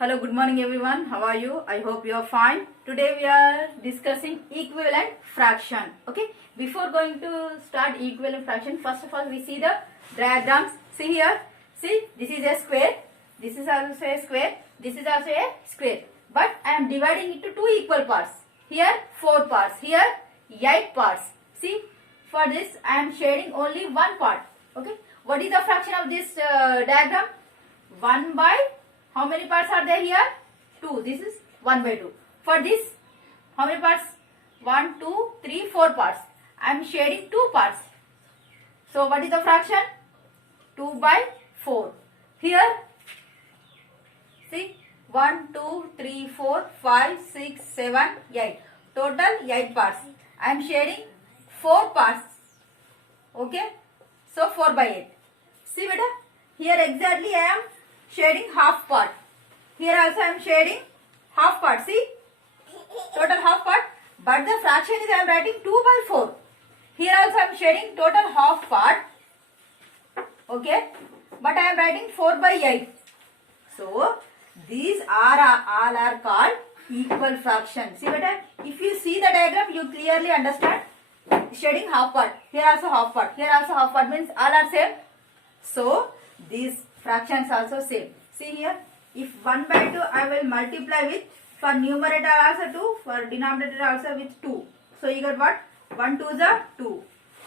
Hello, good morning everyone. How are you? I hope you are fine. Today we are discussing equivalent fraction. Okay. Before going to start equivalent fraction, first of all we see the diagrams. See here. See, this is a square. This is also a square. This is also a square. But I am dividing it to two equal parts. Here 4 parts. Here 8 parts. See, for this I am shading only one part. Okay. What is the fraction of this diagram? 1 by, how many parts are there here? 2. This is 1 by 2. For this, how many parts? 1, 2, 3, 4 parts. I am shading 2 parts. So what is the fraction? 2 by 4. Here, see, 1, 2, 3, 4, 5, 6, 7, 8. Total 8 parts. I am shading 4 parts. Okay. So 4 by 8. See beta, here exactly I am shading half part. Here also I am shading half part. See, total half part. But the fraction is I am writing 2 by 4. Here also I am shading total half part. Okay. But I am writing 4 by 8. So, these are all are called equal fractions. See beta, if you see the diagram, you clearly understand. Shading half part. Here also half part. Here also half part means all are same. So, these fractions also same. See here, if 1 by 2 I will multiply with, for numerator also 2, for denominator also with 2. So, you get what? 1 2 is 2.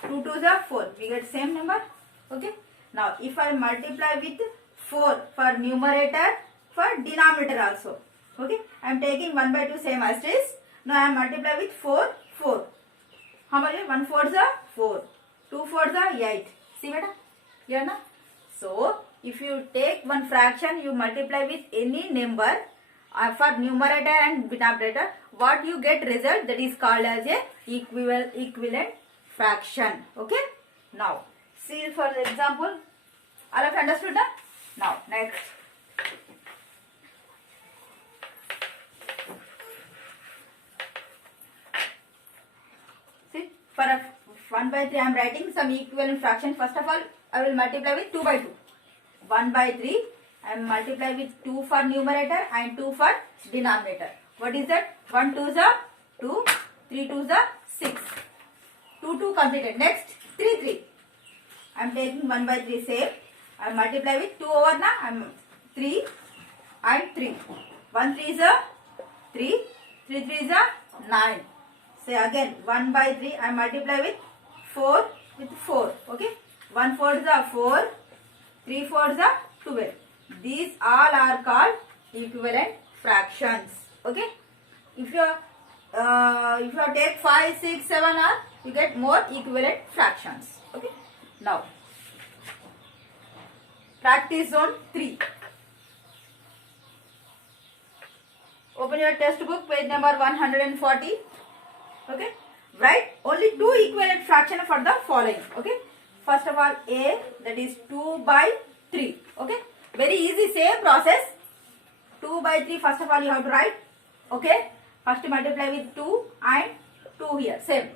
2 2 is 4. We get same number. Okay. Now, if I multiply with 4 for numerator, for denominator also. Okay. I am taking 1 by 2 same as this. Now, I am multiply with 4, 4. How much? 1 4 is 4. 2 4 is 8. See beta? Here na? So, if you take one fraction, you multiply with any number for numerator and denominator, what you get result, that is called as a equivalent fraction. Okay? Now, see for the example, all of you understood that? Now, next. See, for a 1 by 3 I am writing some equivalent fraction. First of all, I will multiply with 2 by 2. 1 by 3, I am multiply with 2 for numerator and 2 for denominator. What is that? 1 2 is 2, 3 2 is 6. 2 2 completed. Next, 3 3. I am taking 1 by 3 same. I multiply with 2 over na. I am 3 and 3. 1 3 is 3, 3 3 is 9. Say again, 1 by 3 I multiply with 4 with 4. Okay. 1 4 is 4, 3 4 is 12. These all are called equivalent fractions. Okay. If you take 5, 6, 7 are, you get more equivalent fractions. Okay. Now, practice zone 3. Open your test book, page number 140. Okay. Write only two equivalent fractions for the following. Okay. First of all, A, that is 2 by 3. Okay. Very easy, same process. 2 by 3, first of all, you have to write. Okay. First multiply with 2 and 2 here. Same.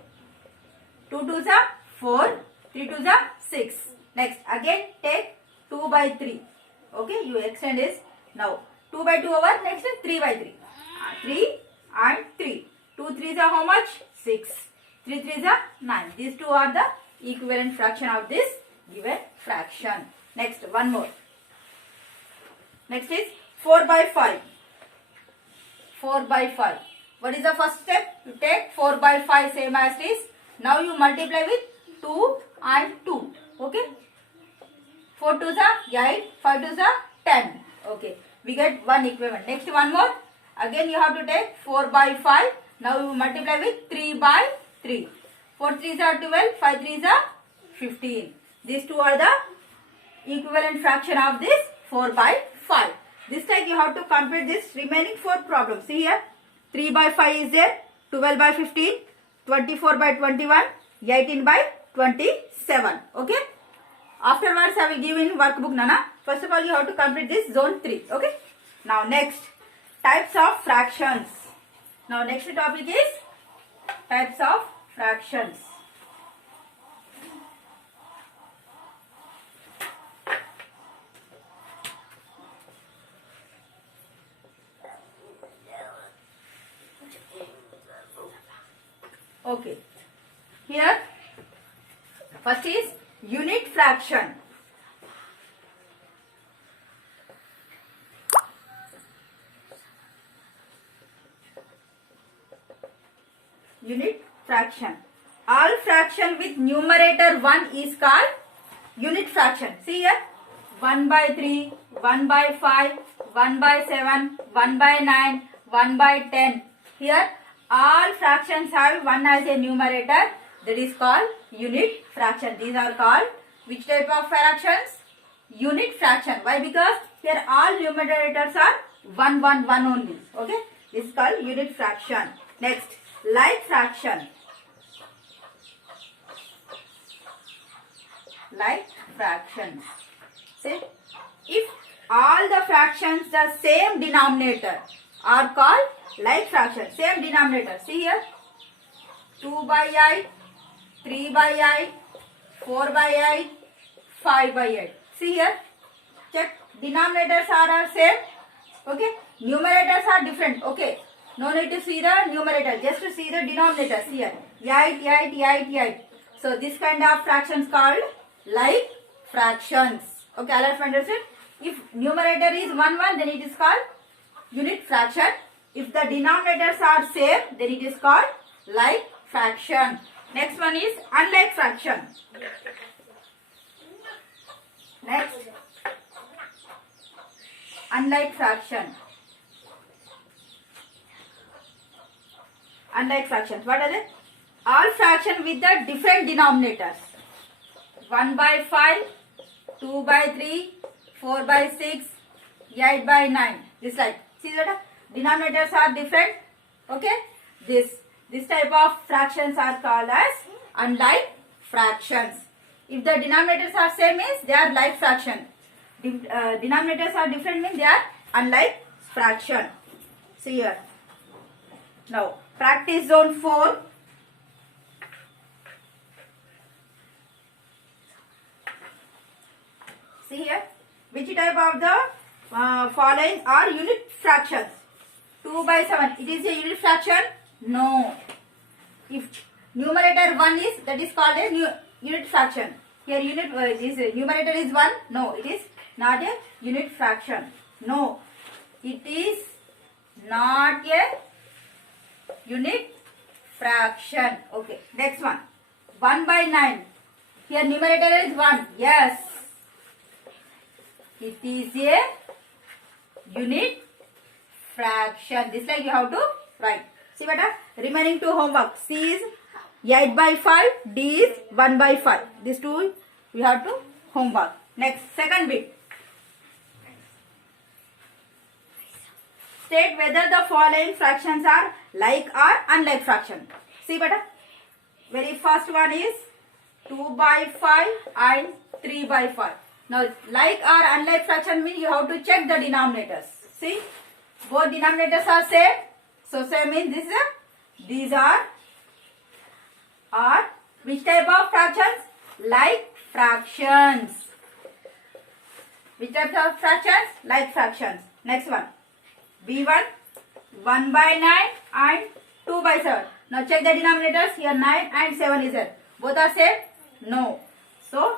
2 2 is 4, 3 2 is 6. Next, again take 2 by 3. Okay. You extend this. Now, 2 by 2 over. Next, 3 by 3. 3 and 3. 2 3 is how much? 6. 3 3 is 9. These two are the equivalent fraction of this given fraction. Next, one more. Next is 4 by 5. 4 by 5. What is the first step? You take 4 by 5 same as this. Now you multiply with 2 and 2. Okay. 4 2 is 8. 5 2 is 10. Okay. We get one equivalent. Next, one more. Again you have to take 4 by 5. Now you multiply with 3 by 3. 4 3 is 12. 5 3 is 15. These two are the equivalent fraction of this 4 by 5. This time you have to complete this remaining 4 problems. See here, 3 by 5 is there, 12 by 15, 24 by 21, 18 by 27. Okay. Afterwards I will give in workbook, Nana. First of all, you have to complete this zone 3. Okay. Now next, types of fractions. Now next topic is types of fractions. Okay. Here, first is unit fraction. Unit fraction. All fraction with numerator 1 is called unit fraction. See here, 1 by 3, 1 by 5, 1 by 7, 1 by 9, 1 by 10. Here, all fractions have 1 as a numerator. That is called unit fraction. These are called which type of fractions? Unit fraction. Why? Because here all numerators are 1, 1, 1 only. Okay. This is called unit fraction. Next, like fraction. Like fractions. See, if all the fractions the same denominator are called like fraction. Same denominator. See here, 2 by 8, 3 by 8, 4 by 8, 5 by 8. See here, check, denominators are same. Okay, numerators are different. Okay, no need to see the numerator, just to see the denominators here. 8, 8, 8, 8. So this kind of fractions called like fractions. Okay, all are understood? If numerator is 1, 1, then it is called unit fraction. If the denominators are same, then it is called like fraction. Next one is unlike fraction. Next, unlike fraction. Unlike fractions. What are they? All fraction with the different denominators. 1 by 5, 2 by 3, 4 by 6, 8 by 9. This like. See that? Denominators are different. Okay. This type of fractions are called as unlike fractions. If the denominators are same means they are like fraction. Denominators are different means they are unlike fraction. See here. Now practice zone 4. See here. Which type of the following are unit fractions? 2 by 7. It is a unit fraction? No. If numerator 1 is, that is called a unit fraction. Here numerator is 1. No, it is not a unit fraction. No, it is not a unit fraction. Okay, next one. 1 by 9. Here numerator is 1. Yes, it is a unit fraction. This like you have to write. See what remaining two homework. C is 8 by 5. D is 1 by 5. These two you have to homework. Next, second bit. State whether the following fractions are like or unlike fraction. See better. Very first one is 2 by 5 and 3 by 5. Now like or unlike fraction means you have to check the denominators. See, both denominators are same. So same means these are which type of fractions? Like fractions. Which type of fractions? Like fractions. Next one. B1, 1 by 9 and 2 by 7. Now check the denominators. Here 9 and 7 is there. Both are same? No. So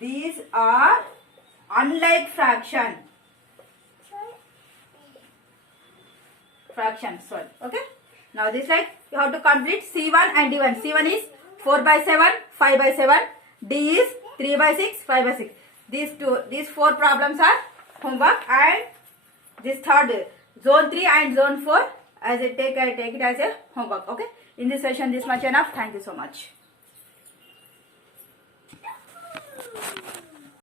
these are unlike fraction. Fractions. Sorry. Okay. Now this like you have to complete C1 and D1. C1 is 4 by 7, 5 by 7. D is 3 by 6, 5 by 6. These four problems are homework, and this third zone 3 and zone 4 as I take it as a homework. Okay. In this session this much enough. Thank you so much.